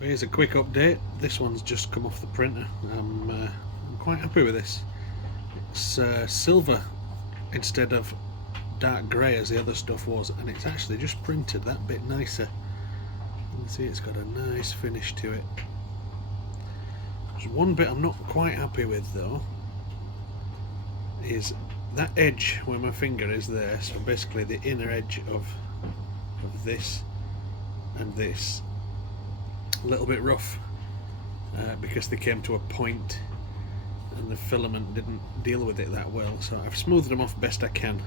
Here's a quick update. This one's just come off the printer. I'm quite happy with this. It's silver instead of dark grey as the other stuff was, and it's actually just printed that bit nicer. You can see it's got a nice finish to it. There's one bit I'm not quite happy with though, is that edge where my finger is there, so basically the inner edge of this and this, a little bit rough because they came to a point and the filament didn't deal with it that well, so I've smoothed them off best I can,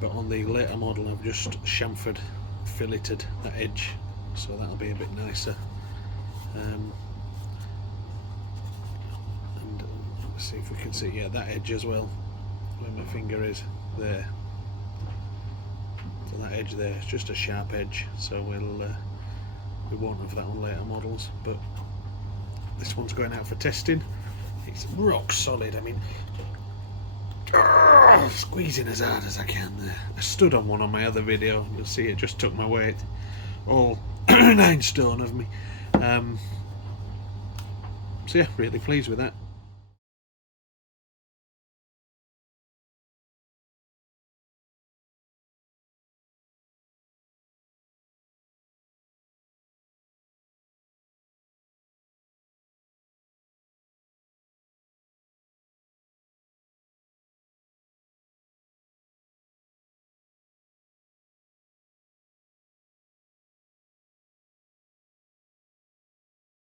but on the later model I've just chamfered, filleted that edge, so that'll be a bit nicer. And let's see if we can see, yeah, that edge as well where my finger is there, so that edge there is just a sharp edge, so we won't have that on later models, but this one's going out for testing. It's rock solid. I mean, squeezing as hard as I can there. I stood on one on my other video. You'll see it just took my weight, all 9 stone of me. So yeah, really pleased with that.